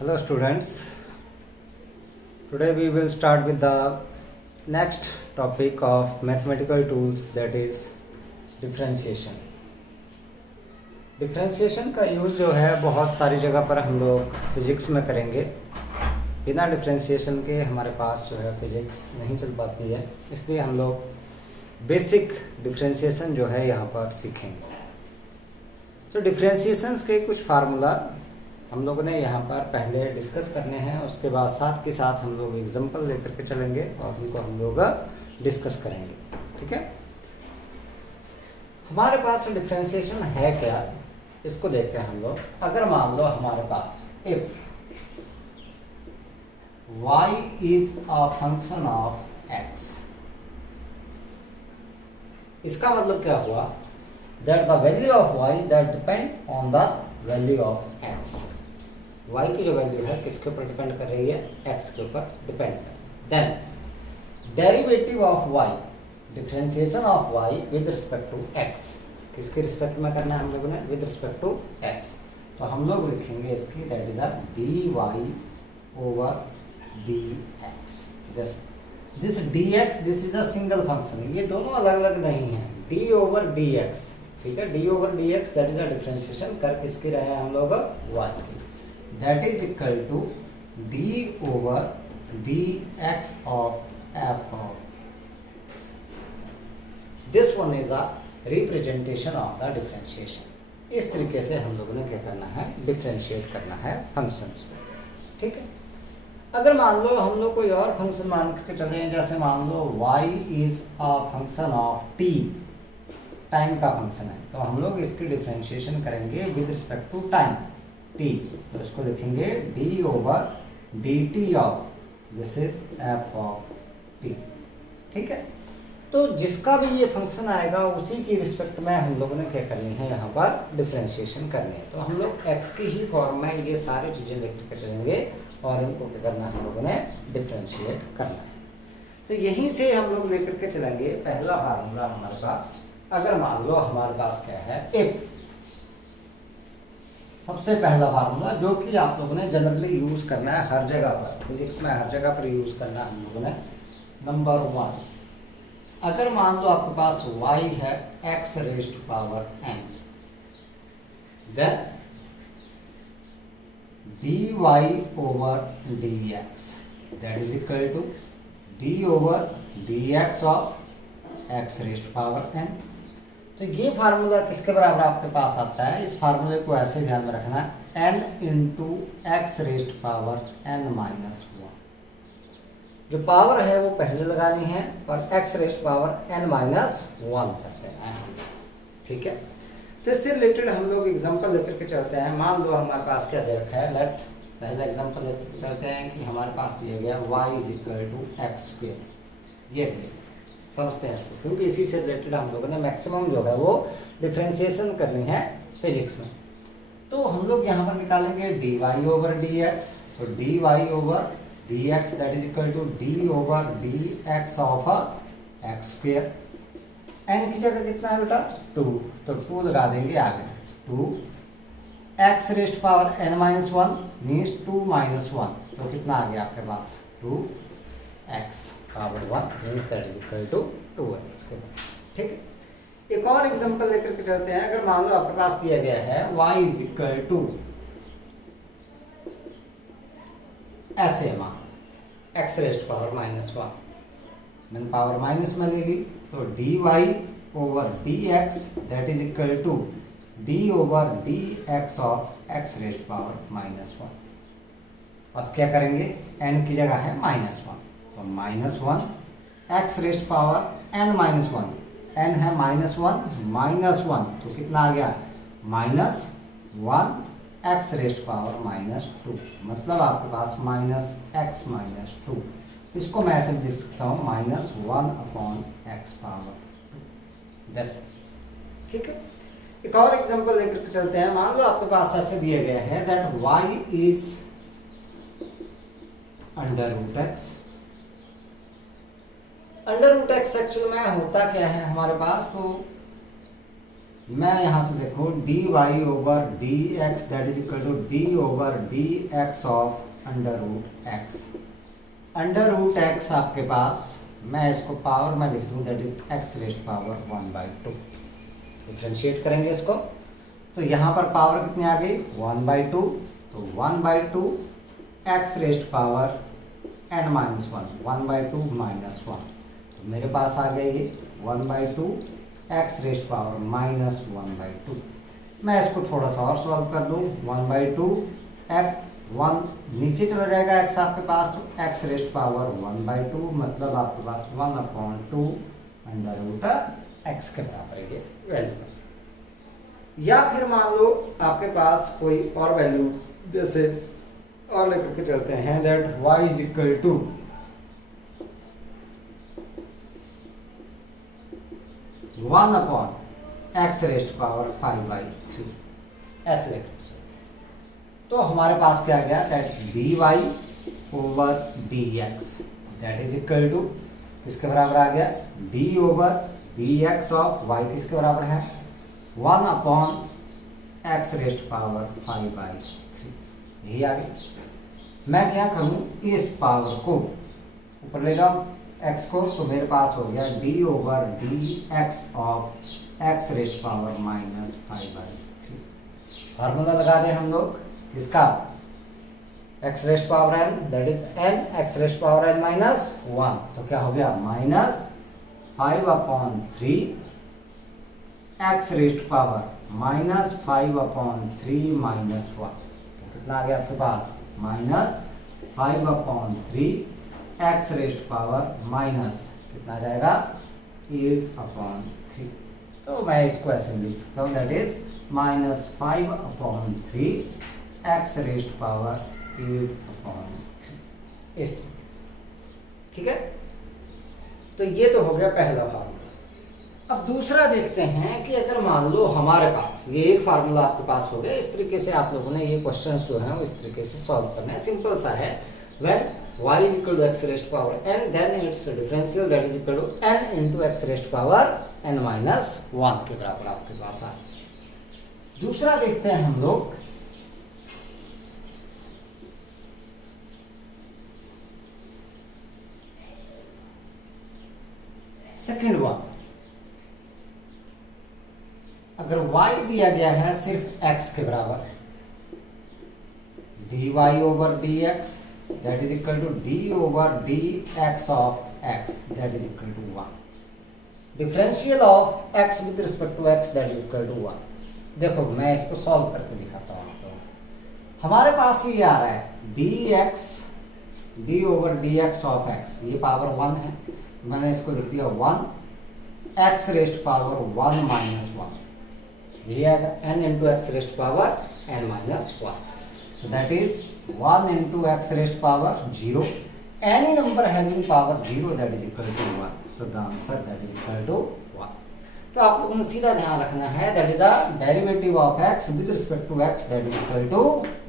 Hello students, today we will start with the next topic of mathematical tools, that is differentiation. Differentiation का use जो है बहुत सारी जगह पर हम लोग फिजिक्स में करेंगे. बिना डिफ्रेंशिएशन के हमारे पास जो है फिजिक्स नहीं चल पाती है, इसलिए हम लोग बेसिक डिफ्रेंशिएशन जो है यहाँ पर सीखेंगे. तो डिफ्रेंशिएशंस के कुछ फार्मूला हम लोगों ने यहाँ पर पहले डिस्कस करने हैं, उसके बाद साथ के साथ हम लोग एग्जांपल लेकर के चलेंगे और उनको हम लोग डिस्कस करेंगे. ठीक है, हमारे पास डिफ्रेंशिएशन है क्या, इसको देखते हैं हम लोग. अगर मान लो हमारे पास if y is a function of x, इसका मतलब क्या हुआ, that the value of y that depend on the value of x. y की जो वैल्यू है किसके ऊपर डिपेंड कर रही है, x के ऊपर डिपेंड कर रही है. Then derivative of y, differentiation of y with respect to x, किसके रिस्पेक्ट में करना है हम लोगों ने, विद रिस्पेक्ट टू x. तो हम लोग लिखेंगे इसकी that is a dy over dx. This dx this is a single function, ये दोनों अलग अलग नहीं है. d ओवर dx, ठीक है, d over dx that is a differentiation कर किसकी रहे हैं हम लोग, y की. That is equal to d over dx of f of x. This one is a representation of the differentiation. इस तरीके से हम लोगों ने क्या करना है, डिफरेंशिएट करना है फंक्शंस में. ठीक है, अगर मान लो हम लोग कोई और फंक्शन मान के चले हैं, जैसे मान लो y is a function of t, time का फंक्शन है, तो हम लोग इसकी डिफरेंशिएशन करेंगे with respect to time t. तो इसको लिखेंगे d over dt of, this is f of t. ठीक है, तो जिसका भी ये फंक्शन आएगा उसी की रिस्पेक्ट में हम लोगों ने क्या करनी है, यहाँ पर डिफरेंशिएशन करनी है. तो हम लोग x की ही फॉर्म में ये सारी चीज़ें लिख कर चलेंगे और इनको क्या करना है, हम लोगों ने डिफरेंशिएट करना है. तो यहीं से हम लोग लेकर के चलेंगे. पहला फार्मूला हमारे पास, अगर मान लो हमारे पास क्या है, इफ, सबसे पहला फार्मूला जो कि आप लोगों ने जनरली यूज करना है हर जगह पर, फिजिक्स में हर जगह पर यूज करना है हम लोगों ने. नंबर 1, अगर मान लो आपके पास y है x raised to power n, then dy over dx that is equal to d over dx of x raised to power n. तो ये फार्मूला किसके बराबर आपके पास आता है, इस फार्मूले को ऐसे ध्यान में रखना है, n into x raised power n minus 1. जो पावर है वो पहले लगानी है और x raised power n minus 1 कर देना है. ठीक है, तो इससे रिलेटेड हम लोग एग्जांपल लेकर के चलते हैं. मान लो हमारे पास क्या दे रखा है, लेट पहला एग्जांपल लेकर के चलते हैं कि हमारे पास दिया गया y is equal to x square. ये समझते हैं इसको, क्योंकि इसी से रिलेटेड हम लोगों ने मैक्सिमम जो है वो डिफरेंशिएशन करनी है फिजिक्स में. तो हम लोग यहाँ पर निकालेंगे dy over dx. So dy over dx that is equal to d over dx of x square. n की जगह कितना है बेटा, 2, तो 2 लगा देंगे आगे. 2 x raised power n minus 1 means 2 minus 1, तो कितना आ गया आपके पास, 2x power 1 means that is equal to 2x. ठीक है, एक और एग्जांपल लेकर के चलते हैं. अगर मान लो आपके पास दिया गया है y इज इक्वल टू ऐसे मान x रेज़्ड पावर माइनस 1, मैंने पावर माइनस में ले ली, तो dy over dx that is equal to d over dx of x raised power minus 1. अब क्या करेंगे, n की जगह है माइनस 1, तो minus 1 x raised power n minus 1, n है माइनस 1 माइनस 1, तो कितना आ गया, minus 1 x raised power minus 2, मतलब आपके पास माइनस x माइनस 2. इसको मैं ऐसे लिख सकता हूँ माइनस 1 अपॉन एक्स पावर 2. 10. ठीक है, एक और एग्जांपल लेकर के चलते हैं. मान लो आपके पास ऐसे दिया गया है that y is under root x. Under root x actual में होता क्या है हमारे पास, तो मैं यहाँ से देखूँ dy over dx that is equal to d over dx of under root x। Under root x आपके पास, मैं इसको पावर में लिख दूँ that is x raised power 1/2। Differentiate करेंगे इसको तो यहाँ पर पावर कितनी आ गई 1/2, तो 1/2 x raised power n minus 1, 1/2 minus 1, तो मेरे पास आ गया ये 1/2 x रेस्ट पावर माइनस 1/2। मैं इसको थोड़ा सा और सॉल्व कर दूँ, 1/2 x 1 नीचे चला जाएगा x आपके पास, तो x रेस्ट पावर 1/2 मतलब आपके पास 1/2 अंडर रूट x के बराबर है ये वैल्यू। या फिर मान लो आपके पास कोई और वैल्यू जैसे और लेकर के चलते हैं that y is equal to 1/x raised power 5/3 ऐसे लेकर के चलते हैं। तो हमारे पास क्या गया that dy over dx that is equal to किसके बराबर आ गया d over dx of y किसके बराबर है 1/x रेस्ट पावर 5/3, यही आ गया। मैं क्या करूं इस पावर को ऊपर ले जाऊं x को, तो मेरे पास हो गया d over dx of x raised power minus 5/3। Formula लगा दें हम लोग किसका x raised power n that is n x raised power n minus 1, तो क्या हो गया minus 5/3 x raised power minus 5/3 minus 1, तो कितना आ गया आपके पास minus 5/3 x raised power minus कितना आ जाएगा 8/3। तो मैं इसको ऐसे लिख सकता हूँ that is minus 5/3 x raised power 8/3, इस तरीके से। ठीक है, तो ये तो हो गया पहला फार्मूला। अब दूसरा देखते हैं कि अगर मान लो हमारे पास ये एक फार्मूला आपके पास हो गया, इस तरीके से आप लोगों ने ये क्वेश्चन जो है इस तरीके से सॉल्व करना है। सिंपल सा है, when y is equal to x raised power n then its differential that is equal to n into x raised power n minus 1 के बराबर आपके पास आ। दूसरा देखते हैं हम लोग, सेकंड वन। अगर y दिया गया है सिर्फ x के बराबर, dy over dx that is equal to d over dx of x that is equal to 1, differential of x with respect to x that is equal to 1। देखो मैं इसको सॉल्व करके दिखाता हूँ आपको। हमारे पास ये आ रहा है dx d over dx of x, ये पावर 1 है, तो मैंने इसको लिख दिया 1 x रेस्ट पावर 1 माइनस 1, ये आएगा n into x raised power n minus 1, so that is 1 into x raised power 0, any number having power 0 that is equal to 1, so the answer that is equal to 1। तो आप लोगों ने सीधा ध्यान रखना है that is a derivative of x with respect to x that is equal to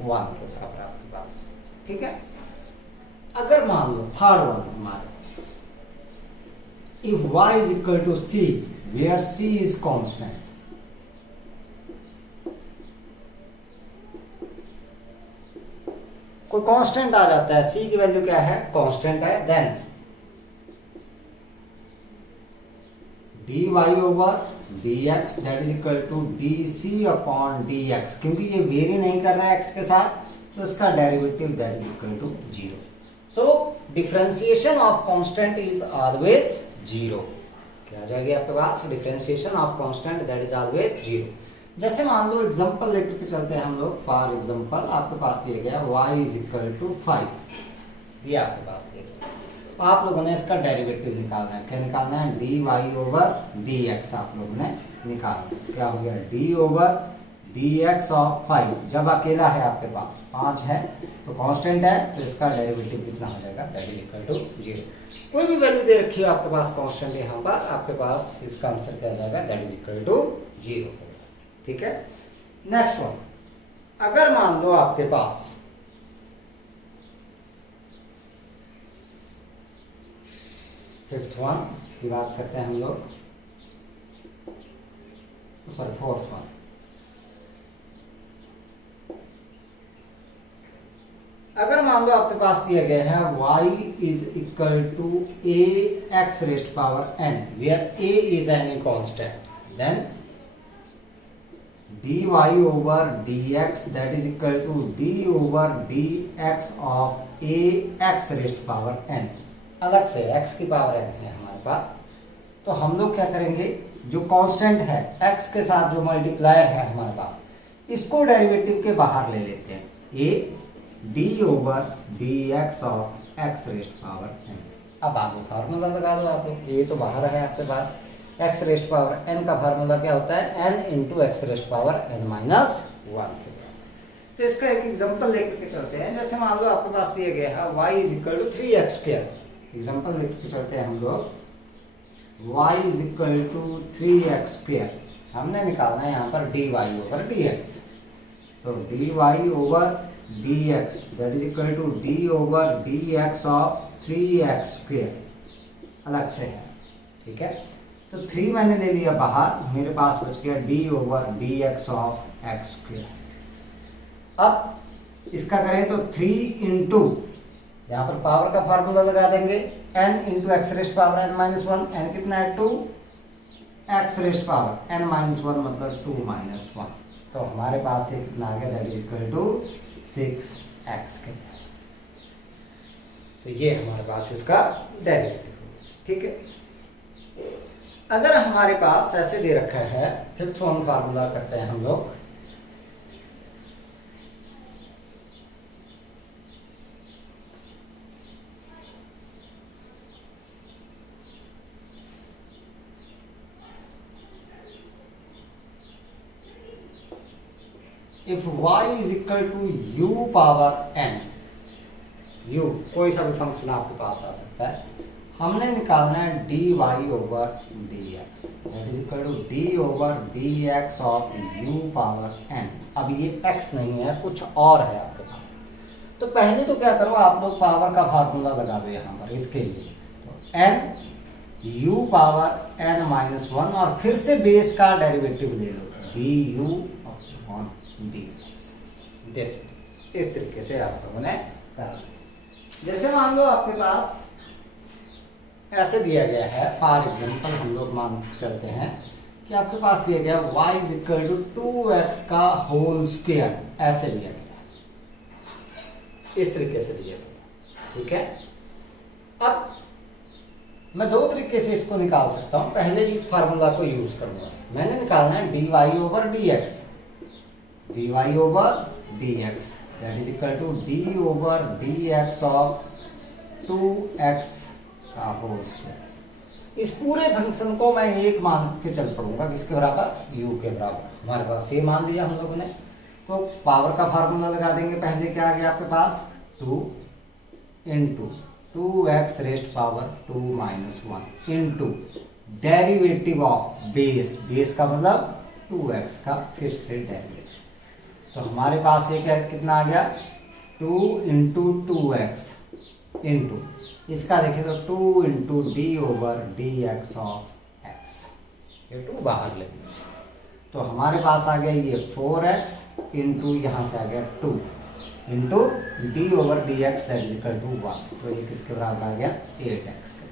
1 के बराबर आपके पास। ठीक है, अगर मान लो थर्ड वन हमारे पास, if y is equal to c where c is constant, कोई कांस्टेंट आ जाता है, c की वैल्यू क्या है कांस्टेंट है, then dy over dx that is equal to dc upon dx, क्योंकि ये वेरी नहीं कर रहा है x के साथ, तो इसका derivative that is equal to 0। So differentiation of constant is always 0। क्या आ जाएगी आपके पास differentiation of constant that is always 0। जैसे मान लो एग्जांपल लेकर के चलते हैं हम लोग। फॉर एग्जांपल आपके पास दिया गया y इज इक्वल टू 5 दिया आपके पास दिया गया, तो आप लोगों ने इसका डेरिवेटिव निकालना है। क्या निकालना है dy ओवर dx आप लोगों ने निकालना है। क्या हो गया d ओवर dx ऑफ 5, जब अकेला है आपके पास 5 है तो कांस्टेंट है, तो इसका डेरिवेटिव कितना हो जाएगा दैट इज इक्वल टू 0। कोई भी वैल्यू दे रखी हो आपके पास कांस्टेंट, यहाँ पर आपके पास इसका आंसर क्या जाएगा दैट इज इक्वल टू 0। ठीक है, नेक्स्ट वन। अगर मान लो आपके पास फिफ्थ वन की बात करते हैं हम लोग, सॉरी फोर्थ वन, अगर मान लो आपके पास दिया गया है y is equal to a x raised power n, where a is any constant, then dy over dx that is equal to d over dx of a x raised power n, अलग से x की power n है हमारे पास। तो हम लोग क्या करेंगे, जो कांस्टेंट है x के साथ जो मल्टीप्लायर है हमारे पास, इसको डेरिवेटिव के बाहर ले लेते हैं, a d over d x of x raised power n। अब आगे फार्मूला लगा दो आप लोग, ये तो बाहर है आपके पास, x रेस्ट पावर n का फार्मूला क्या होता है, n into x raised power n minus one. तो इसका एक एग्जांपल लेकर के चलते हैं। जैसे मान लो आपके पास दिया गया है y is equal to 3x square, example लेकर के चलते हैं हम लोग, y is equal to 3x square, हमने निकालना है यहाँ पर dy over dx। So dy over dx that is equal to d over dx of 3x square, अलग से है, ठीक है। तो 3 मैंने ले लिया बाहर, मेरे पास बच गया d over dx of x square। अब इसका करें तो 3 इंटू, यहाँ पर पावर का फार्मूला लगा देंगे, n into x raised power n minus one, n कितना है 2, x raised power n minus one मतलब 2 माइनस वन। तो हमारे पास ये कितना आ गया, that is equal to 6x के। तो ये हमारे पास इसका डेरिवेटिव, ठीक है। अगर हमारे पास ऐसे दे रखा है, फिफ्थ वन फार्मूला करते हैं हम लोग, if y is equal to u power n, u कोई सा भी फंक्शन आपके पास आ सकता है, हमने निकालना है dy over dx that is equal to d over dx of u power n। अब ये x नहीं है, कुछ और है आपके पास। तो पहले तो क्या करो, आप लोग पावर का फार्मूला लगा दो यहाँ पर इसके लिए, तो n u power n minus one, और फिर से बेस का डेरिवेटिव ले लो, du ऑन dx। इस तरीके से आप लोगों ने करना। जैसे मान लो आपके पास ऐसे दिया गया है, फॉर एग्जांपल हम लोग मान चलते हैं कि आपके पास दिया गया y is equal to 2x का होल स्क्वायर, ऐसे दिया गया, इस तरीके से दिया गया, ठीक है। अब मैं दो तरीके से इसको निकाल सकता हूं, पहले इस फार्मूला को यूज करूंगा, मैंने निकालना है dy over dx, dy over dx that is equal to d over dx of 2x का होल स्क्वायर। इस पूरे फंक्शन को मैं एक मान के चल पड़ूंगा, किसके बराबर, u के बराबर। हमारे पास ये मान लिया हम लोगों ने, तो पावर का फार्मूला लगा देंगे। पहले क्या आ गया आपके पास, 2 into 2x rest power 2 minus one into derivative of base, base का मतलब 2x का फिर से डेरिवेटिव। तो हमारे पास ये क्या कितना आ गया, 2 इंटू 2x इंटू इसका देखें तो 2 into d over d x of x, ये 2 बाहर लेंगे तो हमारे पास आ गया ये 4x इंटू यहाँ से आ गया 2 into d over d x that is equal to 1। तो ये किसके बराबर आ गया, 8x के।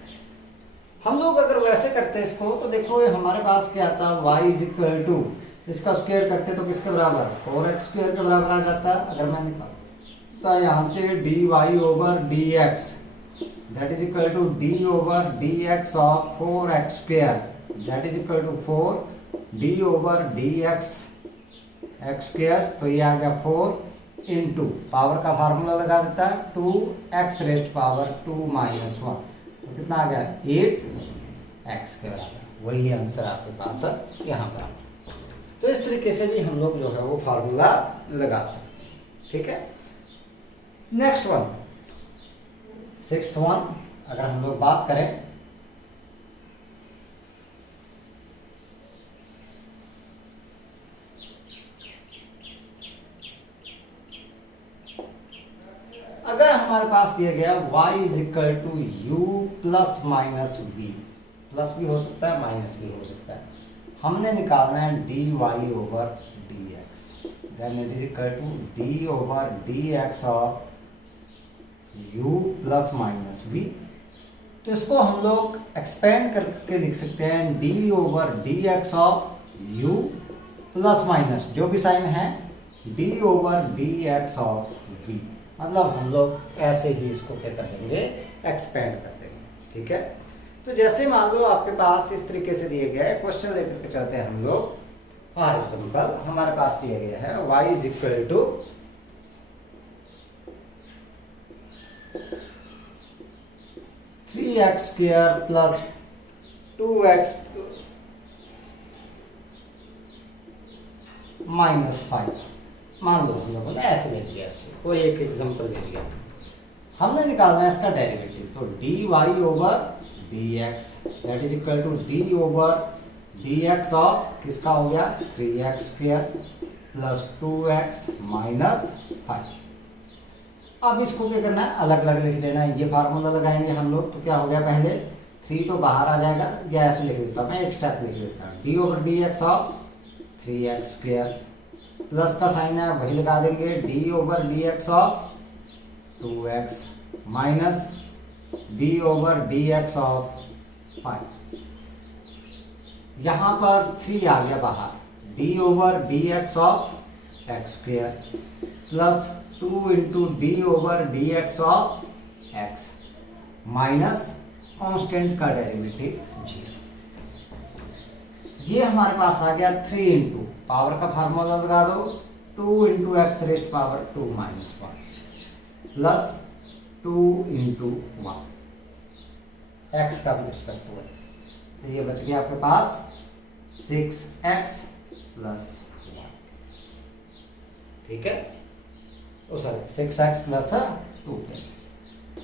हम लोग अगर वैसे करते इसको तो देखो ये हमारे पास क्या आता है, y इज इक्वल टू इसका स्क्वायर करते तो किसके बराबर, 4x स्क्वायर के बराबर आ जाता है। अगर मैं निकाल तो यहाँ से d y over d x that is equal to d over d x of 4x square that is equal to 4 d over d x x square. तो ये आ गया 4 इंटू पावर का फार्मूला लगा देता है 2x रेस्ट पावर 2 माइनस 1, तो कितना आ गया 8x के बराबर। वही आंसर आपके पास है यहाँ पर। तो इस तरीके से भी हम लोग जो है वो फार्मूला लगा सकते हैं, ठीक है। नेक्स्ट वन, सिक्स्थ वन, अगर हम लोग बात करें अगर हमारे पास दिया गया y is equal to u plus minus v, plus भी हो सकता है माइनस भी हो सकता है। हमने निकालना है d y over d x, then it is equal to d over d x of u plus minus v. तो इसको हम लोग एक्सपेंड करके लिख सकते हैं d over d x of u plus minus जो भी साइन है d over d x of v। मतलब हम लोग ऐसे ही इसको क्या कर देंगे, एक्सपेंड कर देंगे। ठीक है, तो जैसे मान लो आपके पास इस तरीके से दिया गया है, क्वेश्चन लेकर के चलते हैं हम लोग। फॉर एग्जाम्पल हमारे पास दिया गया है y is equal to 3x square plus 2x minus 5। मान लो हम लोगों ने ऐसे ले लिया, इसको कोई एक एग्जांपल ले लिया। हमने निकालना है इसका डेरिवेटिव, तो d y over d x that is equal to d over d x of किसका हो गया 3x square plus 2x minus 5। अब इसको क्या करना है, अलग अलग लिख देना है। ये फार्मूला लगाएंगे हम लोग, तो क्या हो गया, पहले 3 तो बाहर आ जाएगा, या ऐसे लिख देता हूँ मैं, एक स्टेप लिख देता हूँ D over d x of 3x square plus का साइन है वही लगा देंगे D over d x of 2x minus D over d x of 5। यहाँ पर 3 आ गया बाहर, D over d x of x square plus 2 into d over d x of x minus constant का डेरिवेटिव 0। ये हमारे पास आ गया 3 इंटू पावर का formula लगा दो 2 into x raised power 2 minus 1 plus 2 into 1 x का विद रिस्पेक्ट टू एक्स। तो ये बच गया आपके पास 6x प्लस 1। ठीक है, oh sorry 6x plus 2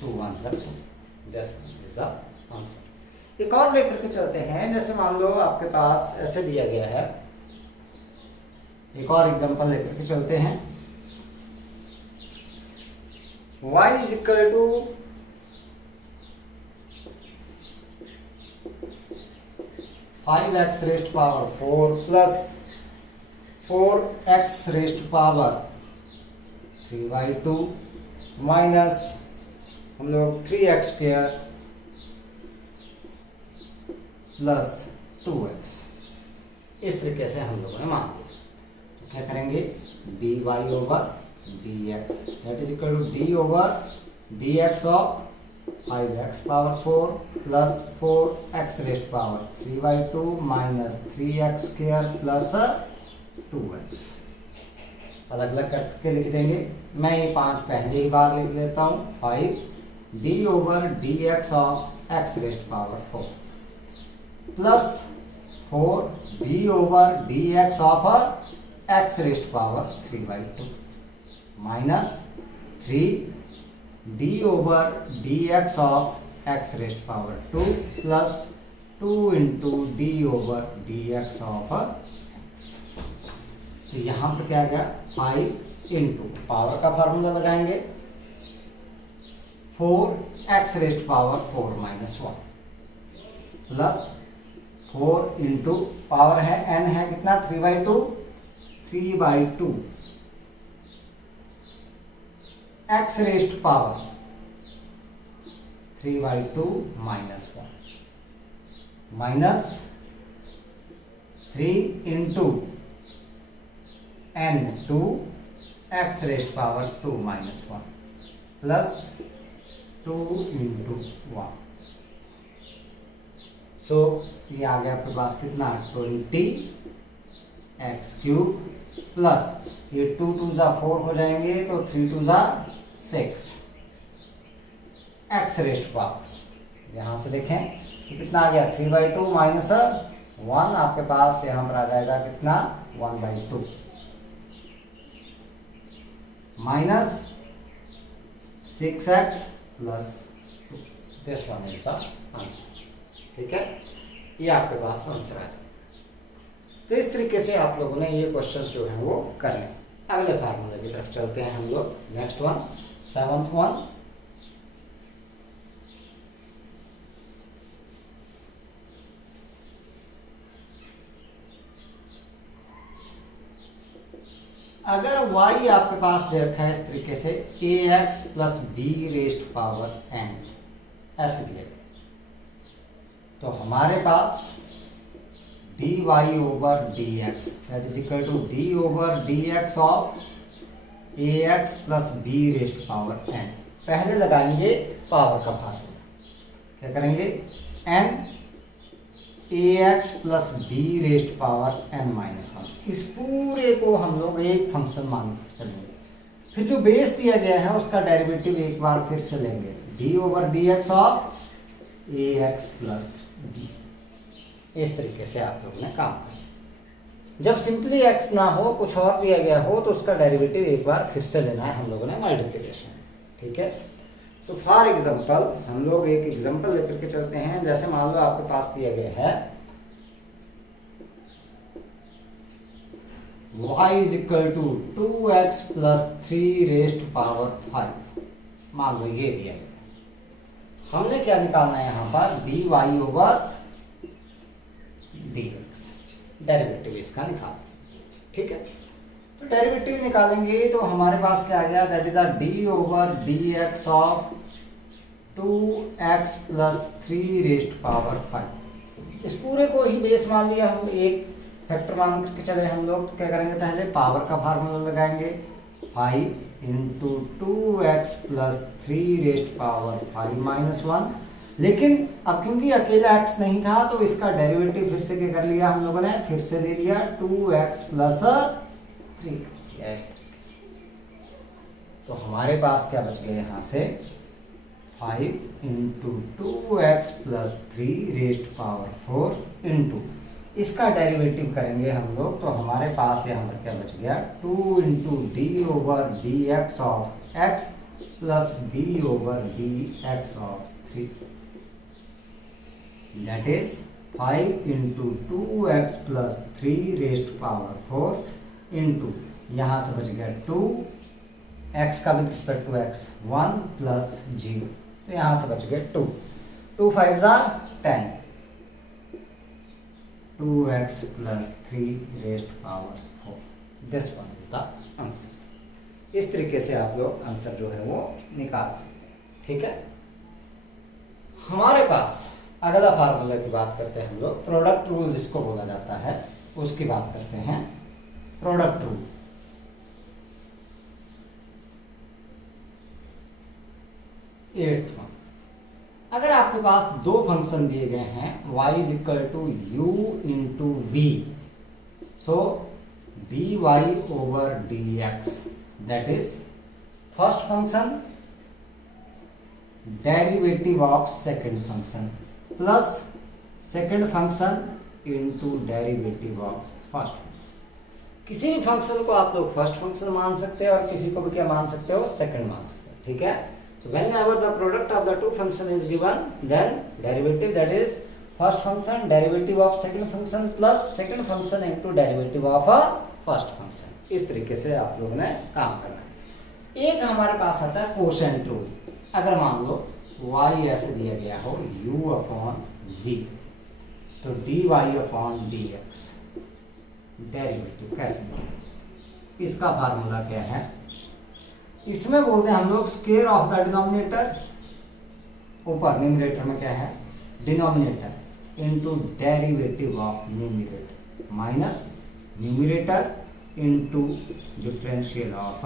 2 answer 2, this is the answer. एक और लेकर के चलते हैं, जैसे मान लो आपके पास ऐसे दिया गया है, एक और एग्जांपल लेकर के चलते हैं। y is equal to 5x raised power 4 plus 4x raised power 3/2 minus हम लोग 3x स्क्वायर प्लस 2x। इस तरीके से हम लोगों ने मान लिया। तो क्या करेंगे, d y over d x that is equal to d over d x of 5x power 4 plus 4x raised power 3/2 minus 3x square plus 2x। अलग अलग करके लिख देंगे। मैं ये 5 पहले ही बार लिख लेता हूँ। 5 D over d x of x raised power 4 plus 4 d over d x of x raised power 3/2 minus 3 D over d x of x raised power 2 plus 2 into d over d x of x. तो यहाँ पर क्या गया 5 into power का formula लगाएंगे 4x raised power 4 minus 1 plus 4 into power है n है कितना 3/2 3/2 x raised power 3/2 minus 1 minus 3 into n 2 x raised power 2 minus 1 plus 2 into 1। सो ये आ गया आपके पास कितना 20x क्यूब प्लस ये 2 2 जा 4 हो जाएंगे तो 3 2 जा 6 x रेस्ट पावर। यहाँ से देखें तो कितना आ गया 3/2 माइनस 1 आपके पास यहाँ पर आ जाएगा कितना 1/2 minus 6x plus 2। This one is the answer. ठीक है, ये आपके पास आंसर है। तो इस तरीके से आप लोगों ने ये क्वेश्चंस जो हैं वो करने। अगले फार्मूले की तरफ चलते हैं हम लोग। नेक्स्ट वन 7th वन, अगर y आपके पास दे रखा है इस तरीके से ax plus b raised power n ऐसे दिया, तो हमारे पास dy over dx that is equal to d over dx of ax plus b raised power n। पहले लगाएंगे पावर का फार्मूला, क्या करेंगे n ax plus b raised power n minus one. इस पूरे को हम लोग एक फंक्शन मान कर चलेंगे, फिर जो बेस दिया गया है उसका डेरिवेटिव एक बार फिर से लेंगे, d over dx of ax plus b। इस तरीके से आप लोगों ने काम किया। जब सिंपली x ना हो, कुछ और दिया गया हो, तो उसका डेरिवेटिव एक बार फिर से लेना है हम लोगों ने मल्टीप्लिकेशन। ठीक है, सो फॉर एग्जांपल हम लोग एक एग्जांपल लेकर के चलते हैं। जैसे मान लो आपके पास दिया गया है y is equal to 2x plus 3 raised power 5, मान लो ये दिया गया। हमने क्या निकालना है यहाँ पर, dy ओवर dx, डेरिवेटिव इसका निकालना। ठीक है, तो डेरिवेटिव निकालेंगे तो हमारे पास क्या आ गया, that is d over dx of 2x plus 3 raised power 5। इस पूरे को ही बेस मान लिया, हम एक फैक्टर मान करके चले हम लोग। तो क्या करेंगे, पहले पावर का फार्मूला लगाएंगे, 5 into 2x plus 3 raised power 5 minus 1। लेकिन अब क्योंकि अकेला x नहीं था तो इसका डेरिवेटिव फिर से क्या कर लिया हम लोगों ने, फिर से ले लिया 2x प्लस 3। तो हमारे पास क्या बच गया यहाँ से, 5 into 2x plus 3 raised power 4 into इसका डेरिवेटिव करेंगे हम लोग, तो हमारे पास यहाँ पर क्या बच गया, 2 into d over d x of x plus d over d x of 3, that is 5 into 2x plus 3 raised power 4 into यहाँ से बच गया 2 x का with respect to x 1 plus 0, तो यहाँ से बच गया 2, 2 5 जा 10, 2x plus 3 raised power 4, this one is the answer. इस तरीके से आप लोग आंसर जो है वो निकाल सकते। ठीक है, हमारे पास अगला फार्मूला की बात करते हैं हम लोग, प्रोडक्ट रूल जिसको बोला जाता है उसकी बात करते हैं। प्रोडक्ट रूल, एट्थ वन, अगर आपके पास दो फंक्शन दिए गए हैं y is equal to u into v, so dy over dx that is first function derivative of second function plus second function into derivative of first function. किसी भी function को आप लोग फर्स्ट फंक्शन मान सकते हैं और किसी को भी क्या मान सकते हो, सेकंड मान सकते हो। ठीक है, so whenever the product of the two function is given, then derivative, that is first function derivative of second function plus second function into derivative of a first function। इस तरीके से आप लोगों ने काम करना है। एक हमारे पास आता है कोशेंट रूल। अगर मान लो y ऐसे दिया गया हो u अपॉन v, तो dy अपॉन dx डेरिवेटिव कैसे देंगे, इसका फार्मूला क्या है, इसमें बोलते हैं हम लोग स्क्वायर ऑफ द डिनोमिनेटर, ऊपर न्यूमरेटर में क्या है denominator into derivative of numerator minus numerator into differential of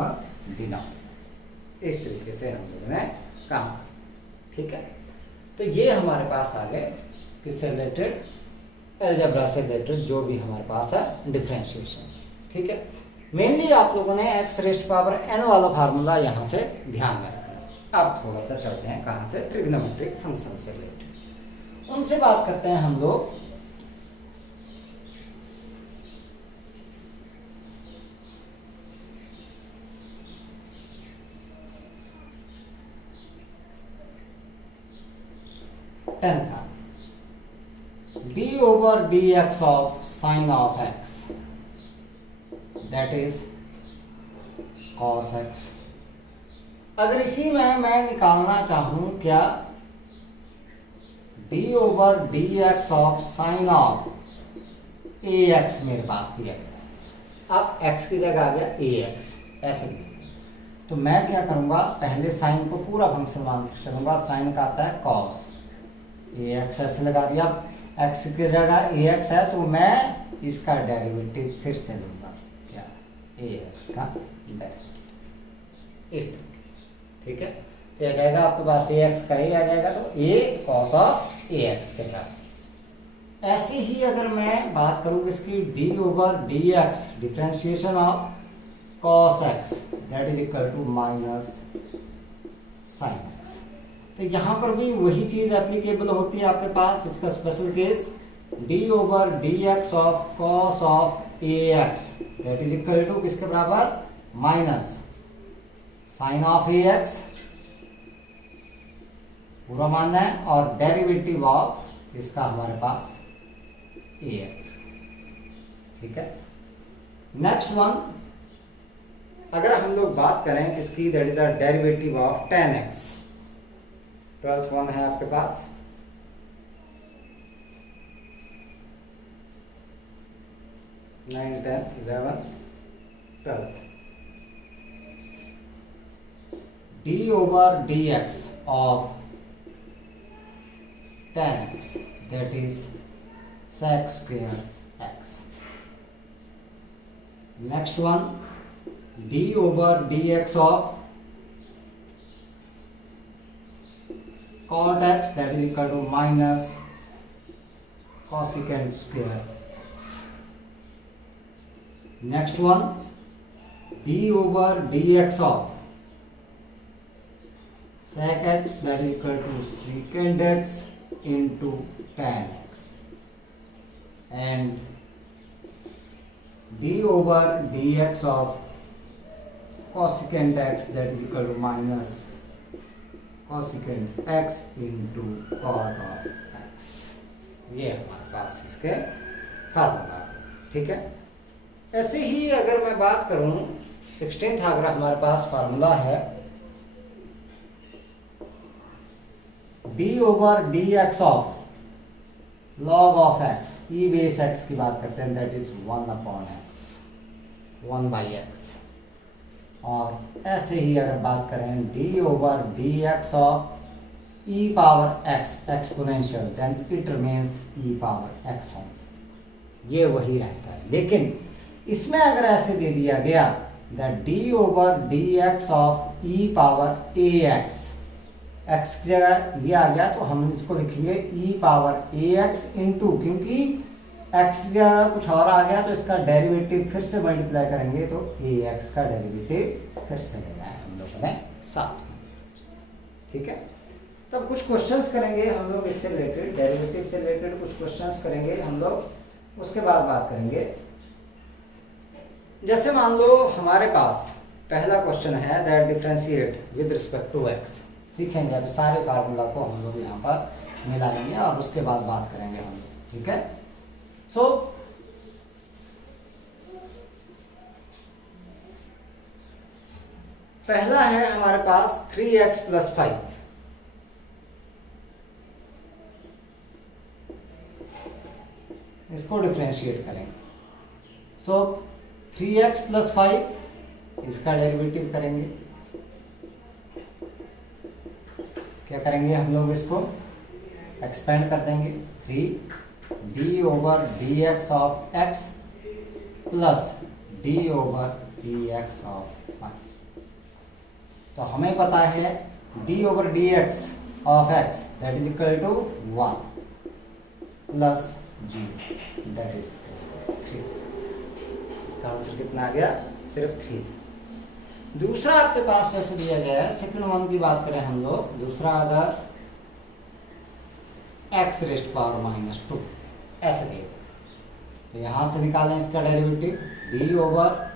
denominator. इस तरीके से हम लोगों ने काम किया। ठीक है, तो ये हमारे पास आ गए किससे रिलेटेड, अलजेब्रा से रिलेटेड जो भी हमारे पास है डिफरेंशिएशन। ठीक है, मेनली आप लोगों ने x रेस्ट पावर n वाला फार्मूला यहाँ से ध्यान में रखना। अब थोड़ा सा चलते हैं कहाँ से, ट्रिग्नोमेट्रिक फंक्शन से रिलेटेड, उनसे बात करते हैं हम लोग। d over dx of sin of x, that is cos x। अगर इसी में मैं निकालना चाहूं क्या, d over d x of sine of ax मेरे पास दिया गया, अब x की जगह आ गया ax, ऐसे नहीं। तो मैं क्या करूँगा, पहले साइन को पूरा फंक्शन मान के चलूँगा। साइन का आता है cos ax, ऐसे लगा दिया। x की जगह ax है तो मैं इसका डेरिवेटिव फिर से लूँगा, क्या, ax का डेरिवेटिव इस तरह, ठीक है। तो यह रहेगा आपके पास ax का a आ जाएगा, तो a cos ऑफ ax के साथ। ऐसे ही अगर मैं बात करूँ इसकी d over dx, differentiation of cos x that is equal to minus sine x, तो यहाँ पर भी वही चीज़ एप्लीकेबल होती है आपके पास। इसका special case d over dx of cos of ax that is equal to किसके बराबर, माइनस साइन ऑफ ax पूरा मानना है, और डेरिवेटिव ऑफ इसका हमारे पास ax, ठीक है। नेक्स्ट वन, अगर हम लोग बात करें किसकी, that is a derivative of tan x। 12th one है आपके पास, nine, 10th, 11th, 12th। d over dx of tan x that is sec square x. Next one, d over dx of cot x that is equal to minus cosecant square x. Next one, d over dx of sec x that is equal to secant x into tan x, and d over dx of cosecant x that is equal to minus cosecant x into cot of x। ये हमारे पास इसके formula, ठीक है। ऐसे ही अगर मैं बात करूं 16th, अगर हमारे पास फार्मूला है d over dx of log of x, e base x की बात करते हैं, दैट इज 1/x, 1/x। और ऐसे ही अगर बात करें d over dx of e power x exponential, then it remains e power x होम, ये वही रहता है। लेकिन इसमें अगर ऐसे दे दिया गया that d over dx of e power ax, x की जगह ये आ गया तो हम इसको लिखेंगे e पावर ax इंटू, क्योंकि x की जगह कुछ और आ गया तो इसका डेरिवेटिव फिर से मल्टीप्लाई करेंगे तो ax का डेरिवेटिव फिर से लेना है हम लोगों ने साथ में, ठीक है। तब कुछ क्वेश्चंस करेंगे हम लोग इससे रिलेटेड, डेरिवेटिव से रिलेटेड कुछ क्वेश्चंस करेंगे हम लोग, उसके बाद बात करेंगे। जैसे मान लो हमारे पास पहला क्वेश्चन है that differentiate with respect to x, सीखेंगे अब सारे फार्मूला को हम लोग यहाँ पर मिला लेंगे और उसके बाद बात करेंगे हम लोग, ठीक है। सो पहला है हमारे पास 3x + 5, इसको डिफरेंशिएट करेंगे। सो 3x + 5 इसका डेरिवेटिव करेंगे, क्या करेंगे हम लोग, इसको एक्सपेंड कर देंगे, 3d over dx of x plus d over dx of 5। तो हमें पता है d over dx of x that is equal to 1 plus g that is 3। इसका आंसर कितना आ गया, सिर्फ 3। दूसरा आपके पास जैसे दिया गया है, सेकंड वन की बात करें हम लोग, दूसरा अगर x रेस्ट पावर -2 ऐसे दिए तो यहाँ से निकालें इसका derivative d over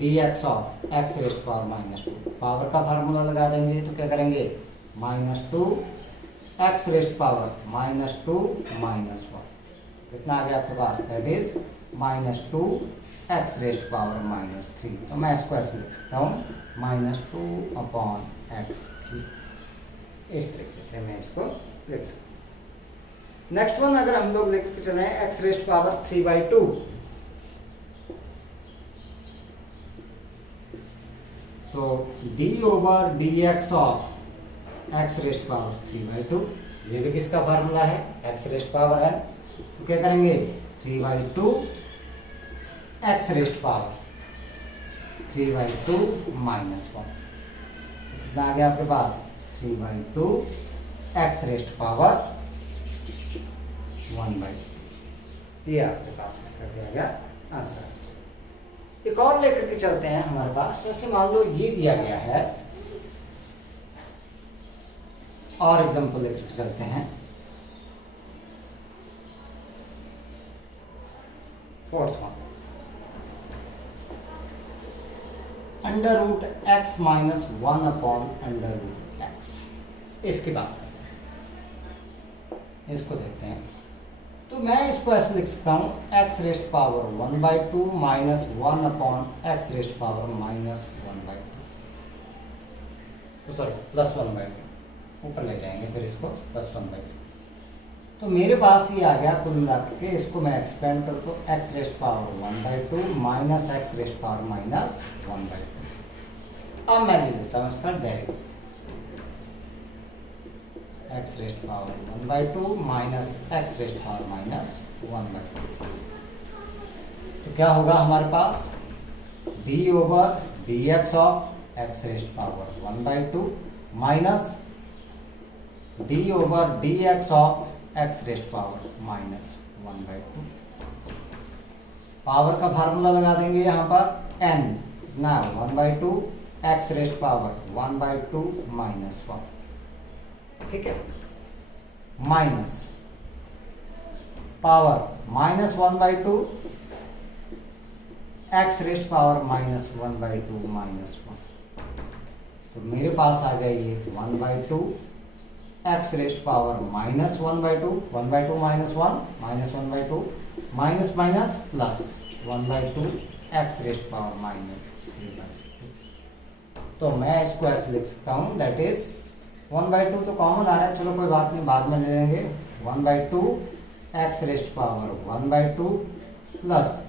dx of x raised power -2, power का फार्मूला लगा देंगे तो क्या करेंगे, -2 x रेस्ट पावर -2 -1, कितना आ गया आपके पास, that is -2 x raised power -3। तो मैं इसको ऐसे लिख सकता हूँ -2/x3, इस तरीके से मैं इसको लिख सकता हूँ। नेक्स्ट वन अगर हम लोग लिख के चलें x रेस्ट पावर 3/2, तो D over d x of x raised power 3/2, ये भी किसका फार्मूला है, एक्स रेस्ट पावर है। तो क्या करेंगे 3/2 एक्स रेस्ट पावर 3/2 -1, कितना आ गया आपके पास 3/2 एक्स रेस्ट पावर 1/2। ये आपके पास इसका दिया गया आंसर। एक और लेकर के चलते हैं हमारे पास, जैसे मान लो ये दिया गया है, और एग्जांपल लेकर के चलते हैं। फोर्थ वन, √x - 1/√x, इसकी बात करते हैं, इसको देखते हैं। तो मैं इसको ऐसे लिख सकता हूँ x raised power 1/2 -1 x raised power -1/2, तो सॉरी +1/2, ऊपर ले जाएंगे फिर इसको +1/2। तो मेरे पास ये आ गया कुल मिलाकर के, इसको मैं एक्सपेंड कर तो x raised power 1/2 - x raised power -1/2। अब मैं लिख देता हूँ इसका derivative, x raised power 1/2 - x raised power -1/2। तो क्या होगा हमारे पास d over dx of x raised power 1/2 minus d over dx of x raised power -1/2। Power का फार्मूला लगा देंगे यहाँ पर n ना 1/2 x रेस्ट पावर 1/2 -1, ठीक है, minus power -1/2 x raised power -1/2 -1। तो मेरे पास आ गया ये 1/2 x raised power -1/2, 1/2 -1 -1/2, minus minus plus 1/2 x raised power -3/2। तो मैं इसको ऐसे लिख सकता हूँ, दैट इज 1/2 तो कॉमन आ रहा है, चलो कोई बात नहीं, बाद में ले लेंगे। 1/2 x raised power 1/2 plus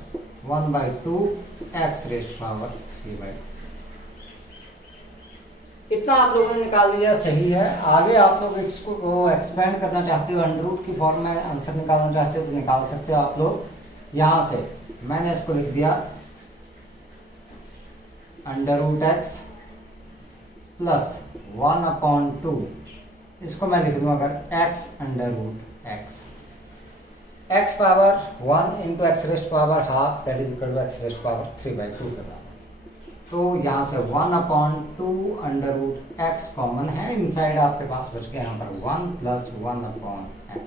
1/2 x raised power 3/2। इतना आप लोगों ने निकाल दिया, सही है। आगे आप लोग इसको एक्सपेंड करना चाहते हो, अंडर रूट की फॉर्म में आंसर निकालना चाहते हो तो निकाल सकते हो आप लोग। यहाँ से मैंने इसको लिख दिया √x प्लस 1/2, इसको मैं लिख दूँ अगर x √x, x power 1 into x raised power half, that is equal to x raised power 3/2 के बराबर। तो यहाँ से 1/2 √x कॉमन है, इनसाइड आपके पास बच गया यहाँ पर 1 प्लस 1/x।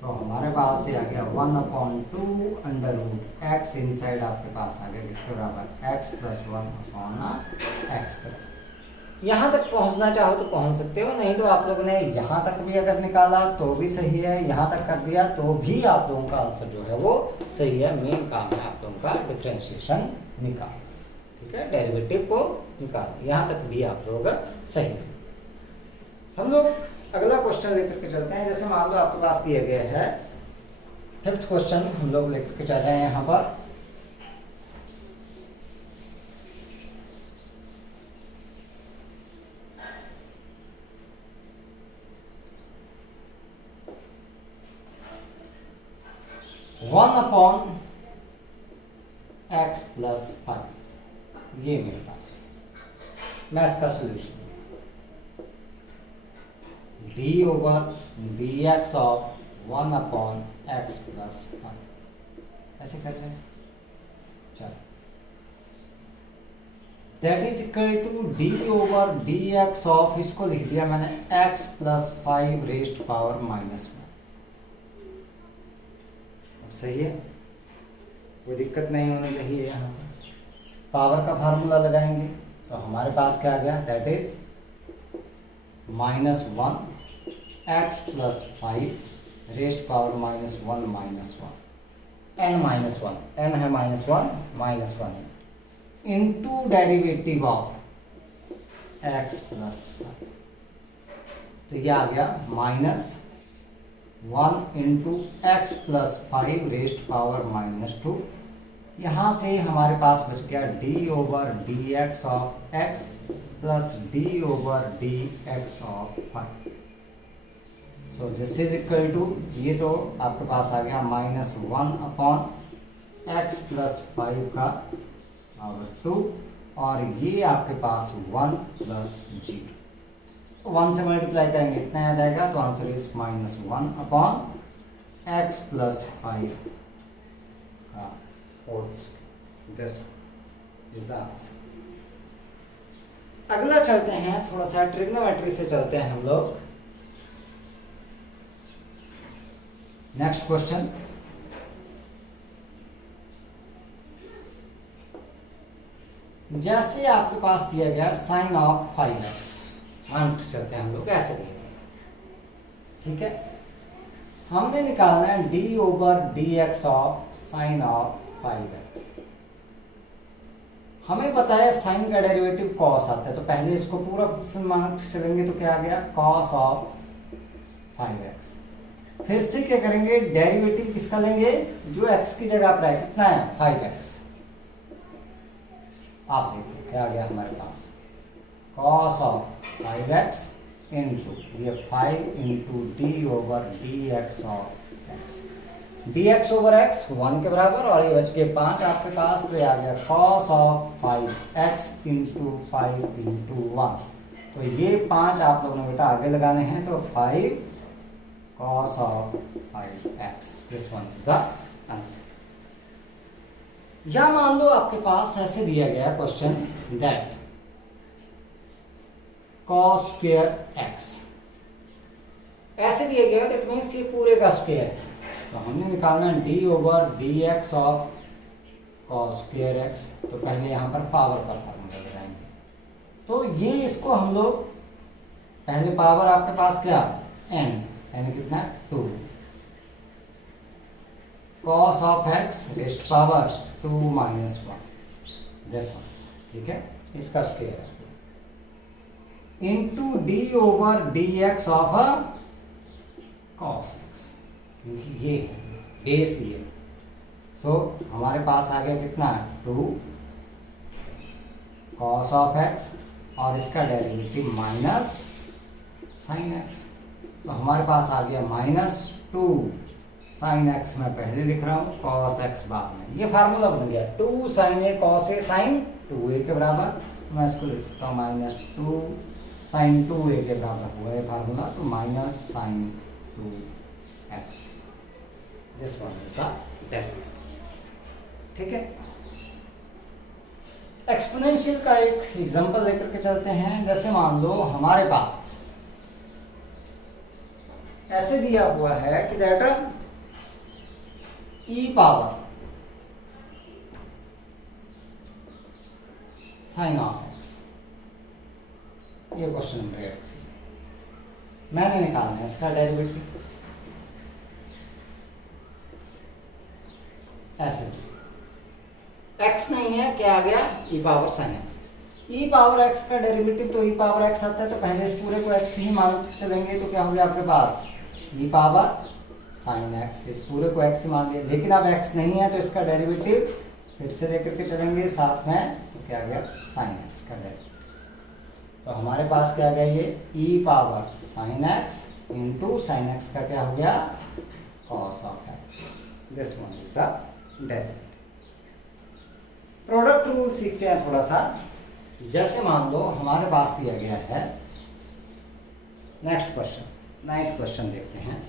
तो हमारे पास ये आ गया 1/2 √x, इनसाइड आपके पास आ गया किसके बराबर x प्लस 1/x। यहाँ तक पहुँचना चाहो तो पहुँच सकते हो, नहीं तो आप लोगों ने यहाँ तक भी अगर निकाला तो भी सही है, यहाँ तक कर दिया तो भी आप लोगों का आंसर जो है वो सही है। मेन काम है आप लोगों का डिफरेंशिएशन निकाल, ठीक है, डेरिवेटिव को निकाल, यहाँ तक भी आप लोग सही है। हम लोग अगला क्वेश्चन लेकर के चलते हैं। जैसे मान लो आपके पास दिया गया है 5th क्वेश्चन, हम लोग लेकर के चल रहे हैं यहाँ पर। वन अपॉन x प्लस 5, ये मेरे पास है। मैं इसका solution d over dx of 1/x plus 5 ऐसे कर लें। चलो, that is equal to d over dx of, इसको लिख दिया मैंने x प्लस 5 रेस्ट पावर -1। सही है, कोई दिक्कत नहीं होनी चाहिए। यहाँ पर पावर का फार्मूला लगाएंगे तो हमारे पास क्या आ गया, that is -1 x plus 5 raised power -1 n n है -1 इंटू डेरिवेटिव ऑफ x प्लस 5। तो ये आ गया -1 into x plus 5 raised power -2 यहाँ से हमारे पास बच गया d over d x of x plus d over d x of y. So this is equal to, ये तो आपके पास आ गया -1/x प्लस 5 का पावर 2, और ये आपके पास 1 प्लस 0, 1 से मल्टीप्लाई करेंगे इतना आ जाएगा, तो आंसर इज -1/x प्लस 5 का whole. This is the answer. अगला चलते हैं, थोड़ा सा ट्रिग्नोमेट्री से चलते हैं हम लोग। नेक्स्ट क्वेश्चन, जैसे आपके पास दिया गया साइन ऑफ 5x, चलते हैं हम लोग ऐसे दिया गया, ठीक है। हमने निकालना है d over d x of sine of 5x। हमें पता है साइन का डेरिवेटिव कॉस आता है, तो पहले इसको पूरा फंक्शन मान के चलेंगे, तो क्या आ गया कॉस ऑफ 5x। फिर से क्या करेंगे, डेरिवेटिव किसका लेंगे, जो x की जगह पर है, कितना है 5x। आप देखिए क्या आ गया हमारे पास, cos ऑफ 5x इंटू ये 5 into d over d x of x, D x over x 1 के बराबर, और ये बच गए 5 आपके पास, तो ये आ गया cos of 5x into 5 into 1। तो ये 5 आप लोगों ने बेटा आगे लगाने हैं, तो 5 cos of 5x, this one is the answer। या मान लो आपके पास ऐसे दिया गया question that cos square x, ऐसे दिया गया, दैट मीन्स ये पूरे का स्क्वायर है, तो हमने निकालना D over d x of cos square x। तो पहले यहाँ पर पावर का फॉर्मूला लगाएंगे, तो ये इसको हम लोग पहले पावर आपके पास क्या n, यानी कितना 2, cos of x raised power 2 minus 1, this one, ठीक है, इसका स्क्वायर है, into d over d x of cos x, क्योंकि ये बेस ये, सो हमारे पास आ गया कितना 2 cos ऑफ x, और इसका डेरिवेटिव माइनस साइन x, तो हमारे पास आ गया -2 साइन x, मैं पहले लिख रहा हूँ, cos x बाद में, ये फार्मूला बन गया 2 साइन ए cos ए साइन 2a के बराबर, तो मैं इसको लिख सकता हूँ -2 साइन 2a के बराबर हुआ है फार्मूला, तो minus sine 2x, this one is the derivative, ठीक है। एक्सपोनेंशियल का एक एग्जांपल लेकर के चलते हैं। जैसे मान लो हमारे पास ऐसे दिया हुआ है कि that E power sign of x, ये क्वेश्चन नंबर 8 थी, मैंने निकालना है इसका डेरिवेटिव, ऐसे एक्स नहीं है, क्या आ गया ई पावर साइन एक्स, ई पावर एक्स का डेरिवेटिव तो ई पावर एक्स आता है, तो पहले इस पूरे को एक्स ही मान चलेंगे, तो क्या हो गया आपके पास ई पावर साइन एक्स, इस पूरे को एक्स ही मान लिया, लेकिन अब एक्स नहीं है, तो इसका डेरिवेटिव फिर से लेकर के चलेंगे साथ में, तो क्या आ गया साइन एक्स का डेरिवेटिव, तो हमारे पास क्या आ गया ये e power sine x into sine x का क्या हो गया cos of x, this one is the derivative. Product rule सीखते हैं थोड़ा सा। जैसे मान लो हमारे पास दिया गया है, नेक्स्ट क्वेश्चन, 9th क्वेश्चन देखते हैं,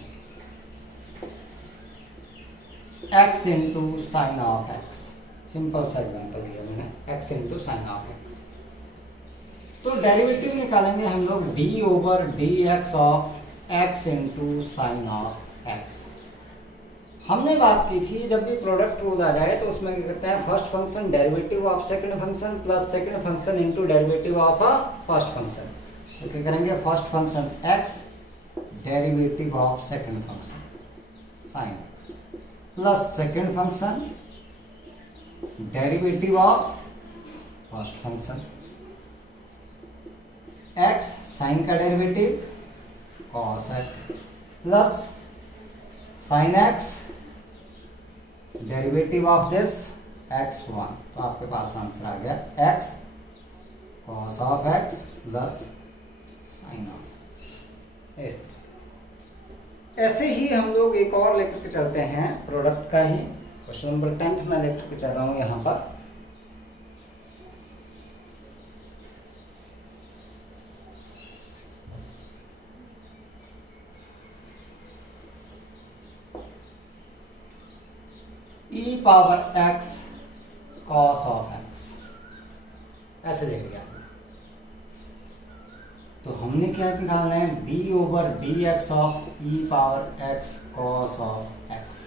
x into sine of x, simple सा एग्जांपल दिया मैंने, x into sine of x, तो डेरिवेटिव निकालेंगे हम लोग d over d x of x into sine of x. हमने बात की थी जब भी प्रोडक्ट रूल आ जाए तो उसमें क्या करते हैं, first function derivative of second function plus second function into derivative of first function, तो क्या करेंगे first function x derivative of second function sine x plus second function derivative of first function x sine का derivative cos x plus sine x derivative of this x1, तो आपके पास answer आ गया x cos of x plus sine of x। इस ऐसे ही हम लोग एक और लेकर के चलते हैं प्रोडक्ट का ही, क्वेश्चन नंबर 10 मैं लेकर के चल रहा हूँ यहाँ पर। e power x cos of x ऐसे देख लिया, तो हमने क्या निकालना है d over d x of e power x cos of x।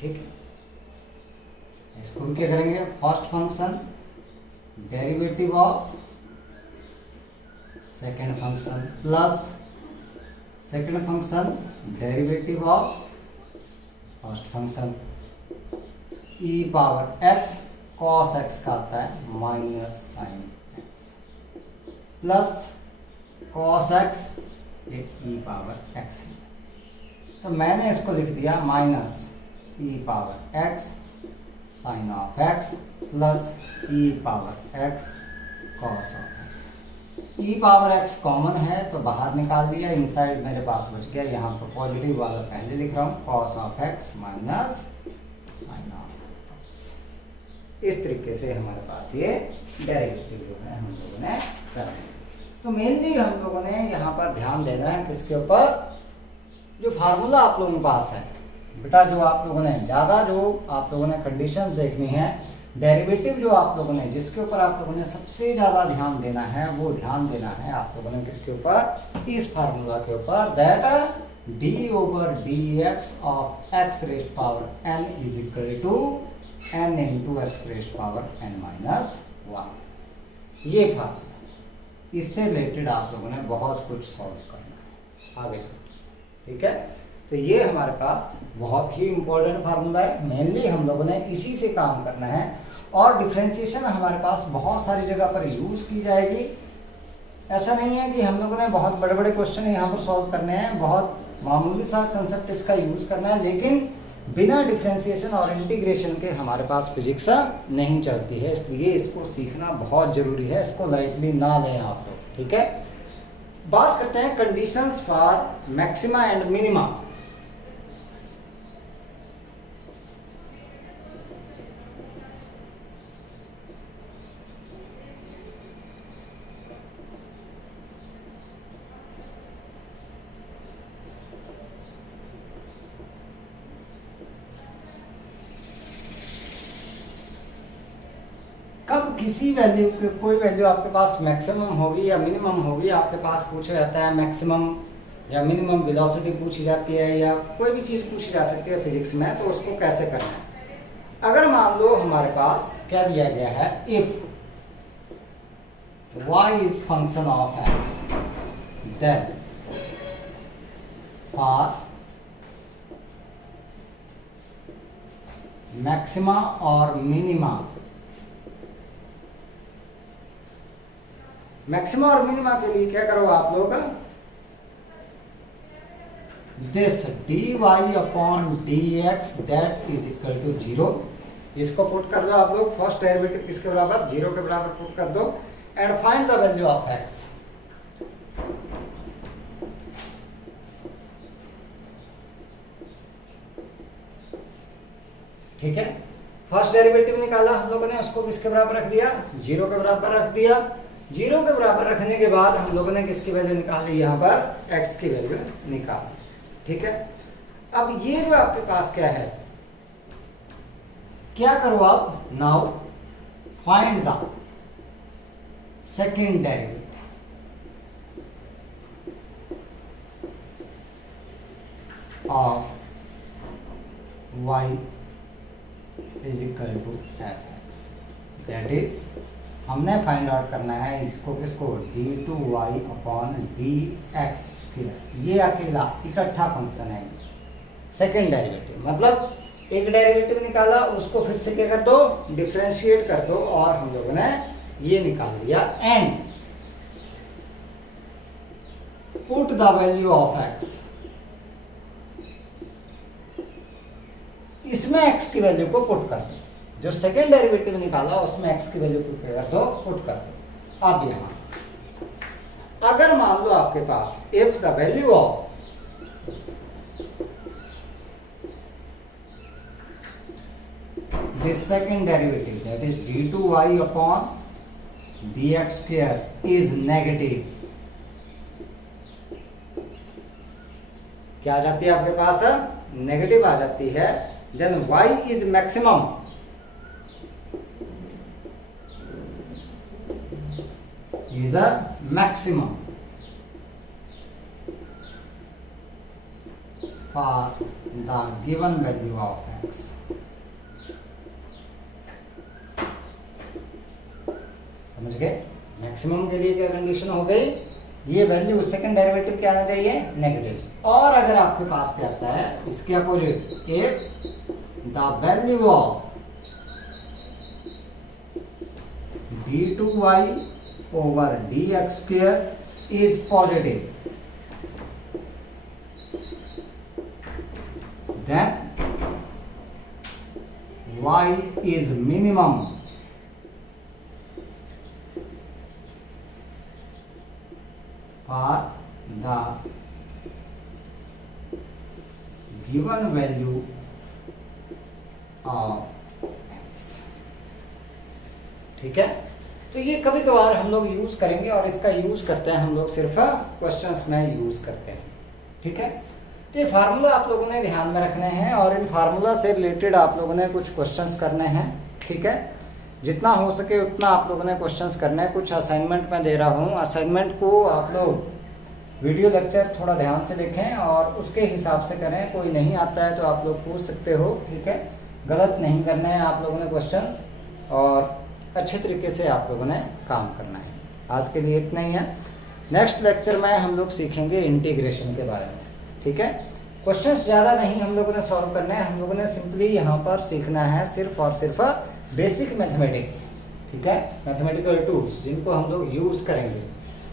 ठीक है, इसको भी क्या करेंगे, first function derivative of second function plus second function derivative of first function, e power x cos x का आता है minus sine x plus cos x e power x। तो मैंने इसको लिख दिया minus e power x sine of x plus e power x cos of x। e power x common है तो बाहर निकाल दिया, इनसाइड मेरे पास बच गया, यहाँ पर पॉजिटिव वाला पहले लिख रहा हूँ cos of x minus sine of x। इस तरीके से हमारे पास ये डेरिवेटिव जो है हम लोगों ने करना है। तो मेनली हम लोगों ने यहाँ पर ध्यान देना है किसके ऊपर, जो फार्मूला आप लोगों के पास है बेटा, जो आप लोगों ने ज़्यादा जो आप लोगों ने कंडीशन देखनी है, डेरिवेटिव जो आप लोगों ने जिसके ऊपर आप लोगों ने सबसे ज़्यादा ध्यान देना है, वो ध्यान देना है आप लोगों ने किसके ऊपर, इस फार्मूला के ऊपर, that d over d x of x raised power n is equal to n into x raised power n minus 1। ये फार्मूला, इससे रिलेटेड आप लोगों ने बहुत कुछ सॉल्व करना है आगे चल। ठीक है, तो ये हमारे पास बहुत ही इम्पोर्टेंट फार्मूला है, मेनली हम लोगों ने इसी से काम करना है। और डिफ्रेंशिएशन हमारे पास बहुत सारी जगह पर यूज़ की जाएगी। ऐसा नहीं है कि हम लोगों ने बहुत बड़े बड़े क्वेश्चन यहाँ पर सॉल्व करने हैं, बहुत मामूली सा कंसेप्ट इसका यूज़ करना है, लेकिन बिना डिफ्रेंशिएशन और इंटीग्रेशन के हमारे पास फिजिक्स नहीं चलती है, इसलिए इसको सीखना बहुत ज़रूरी है, इसको लाइटली ना लें आप लोग। ठीक है, बात करते हैं conditions for maxima and minima. कब किसी वैल्यू के कोई वैल्यू आपके पास मैक्सिमम होगी या मिनिमम होगी, आपके पास पूछा जाता है मैक्सिमम या मिनिमम वेलोसिटी पूछी जाती है, या कोई भी चीज़ पूछी जा सकती है फिजिक्स में, तो उसको कैसे करना है। अगर मान लो हमारे पास क्या दिया गया है, if y is function of x, then for maxima और मिनिमा, मैक्सिमा और मिनिमा के लिए क्या करो आप लोग, this dy upon dx that is equal to 0, इसको पुट कर दो आप लोग, फर्स्ट डेरिवेटिव किसके बराबर, 0 के बराबर पुट कर दो, and find the value of x। ठीक है, फर्स्ट डेरिवेटिव निकाला हम लोगों ने, उसको किसके बराबर रख दिया, 0 के बराबर रख दिया। 0 के बराबर रखने के बाद हम लोगों ने किसकी वैल्यू निकाल ली, यहाँ पर x की वैल्यू निकाल। ठीक है, अब ये जो आपके पास क्या है, क्या करो आप, now find the second derivative of y is equal to fx, that is हमने फाइंड आउट करना है इसको, किसको, d2y अपॉन dx, ये अकेला इकट्ठा फंक्शन है, सेकेंड डेरिवेटिव, मतलब एक डेरिवेटिव निकाला, उसको फिर से क्या कर दो, डिफरेंशिएट कर दो, और हम लोगों ने ये निकाल दिया, and put the value of x। इसमें x की वैल्यू को पुट कर दो, जो सेकेंड डेरिवेटिव निकाला उसमें x की वैल्यू कर दो, पुट कर दो। अब यहां अगर मान लो आपके पास if the value of this second derivative, that is d2y upon dx square is negative, क्या आ जाती है आपके पास? नेगेटिव आ जाती है। Then y is maximum, is a maximum for the given value of x। समझ गए? मैक्सिमम के लिए क्या कंडीशन हो गई? ये वैल्यू सेकंड डेरिवेटिव क्या आना चाहिए? नेगेटिव। और अगर आपके पास क्या आता है इसके opposite, if the value of d2y over dx square is positive, then y is minimum for the given value of x। ठीक है? तो ये कभी कभार हम लोग यूज करेंगे और इसका यूज करते हैं हम लोग सिर्फ क्वेश्चंस में यूज करते हैं। ठीक है? तो ये फार्मूला आप लोगों ने ध्यान में रखने हैं और इन फार्मूला से रिलेटेड आप लोगों ने कुछ क्वेश्चंस करने हैं। ठीक है? जितना हो सके उतना आप लोगों ने क्वेश्चंस करने हैं। कुछ असाइनमेंट मैं दे रहा हूँ, असाइनमेंट को आप लोग वीडियो लेक्चर थोड़ा ध्यान से देखें और उसके हिसाब से करें। कोई नहीं आता है तो आप लोग पूछ सकते हो। ठीक है? गलत नहीं करना है आप लोगों ने क्वेश्चंस, और अच्छे तरीके से आप लोगों ने काम करना है। आज के लिए इतना ही है। नेक्स्ट लेक्चर में हम लोग सीखेंगे इंटीग्रेशन के बारे में। ठीक है? क्वेश्चंस ज़्यादा नहीं हम लोगों ने सॉल्व करना है, हम लोगों ने सिंपली यहाँ पर सीखना है सिर्फ और सिर्फ बेसिक मैथमेटिक्स। ठीक है? मैथमेटिकल टूल्स जिनको हम लोग यूज़ करेंगे।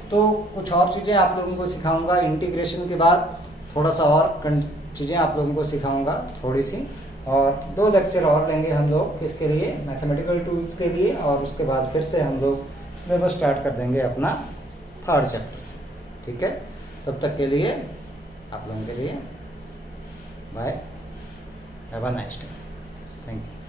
तो कुछ और चीज़ें आप लोगों को सिखाऊंगा इंटीग्रेशन के बाद, थोड़ा सा और चीज़ें आप लोगों को सिखाऊंगा थोड़ी सी, और 2 लेक्चर और लेंगे हम लोग किसके लिए? मैथमेटिकल टूल्स के लिए। और उसके बाद फिर से हम लोग सिलेबस स्टार्ट कर देंगे अपना 3rd चैप्टर से। ठीक है? तब तक के लिए आप लोगों के लिए bye, have a nice day, thank you.